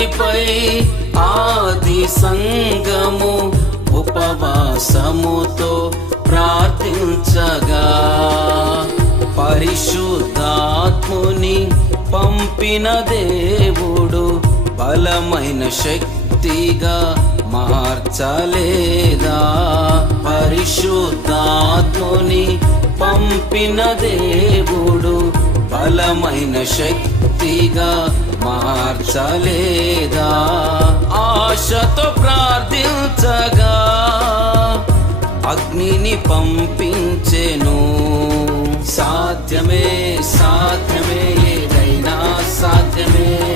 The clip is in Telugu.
భూమిపై ఆది సంగము ఉపవాసముతో ప్రార్థించగా పరిశుద్ధాత్ముని పంపిన దేవుడు బలమైన శక్తిగా మార్చలేదా? పరిశుద్ధాత్ముని పంపిన దేవుడు బలమైన శక్తిగా మార్చలేదా? ఆశతో ప్రార్థించగా అగ్నిని పంపించెను. సాధ్యమే, సాధ్యమే, ఏదైనా సాధ్యమే.